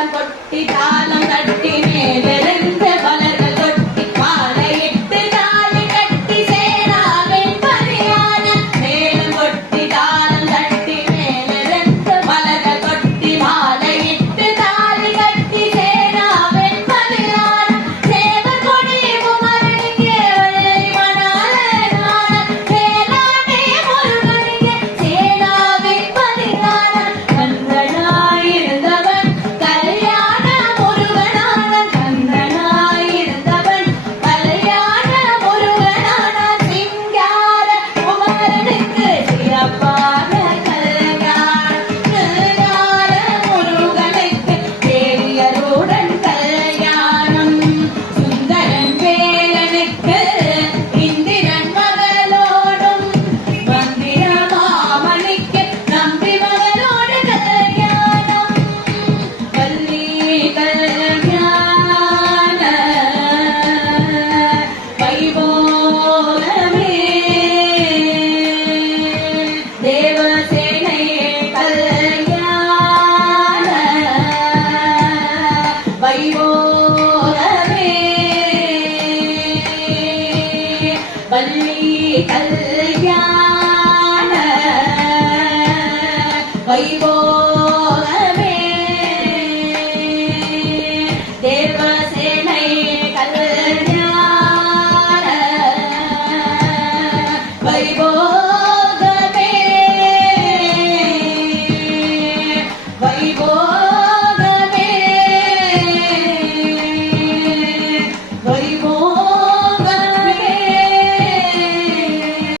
மேளம் கொட்டி தாளம் தட்டி மேலிருந்து மலர்கள் கொட்டி மாலையிட்டு தாலி கட்டி சேராவின் பரியான மேளம் கொட்டி தாளம் தட்டி மேலிருந்து மலர்கள் கொட்டி மாலையிட்டு தாலி கட்டி சேராவின் பரியான சேவர் கொடி குமரனுக்கு வள்ளி மணாளனான சேனானே முருகனுக்கு சேனாவின் பரியான கந்தனாயிருந்தவன் கல்யாண முருகனான கந்தனாயிருந்தவன் கல்யாண முருகனான சிங்கார குமரனுக்கு சிறப்பான கல்யாண முருகனுக்கு தேவியருடன் கல்யாணம் சுந்தரன் வேலனுக்கு இந்திரன் மகளோடும் மந்திர மாமணிக்கு நம்பி மகளோடு கல்யாணம் வள்ளி கல்யாண வைபோகமே தேவசேனை கல்யாண வைபோகமே வள்ளி கல்யாண வைபோ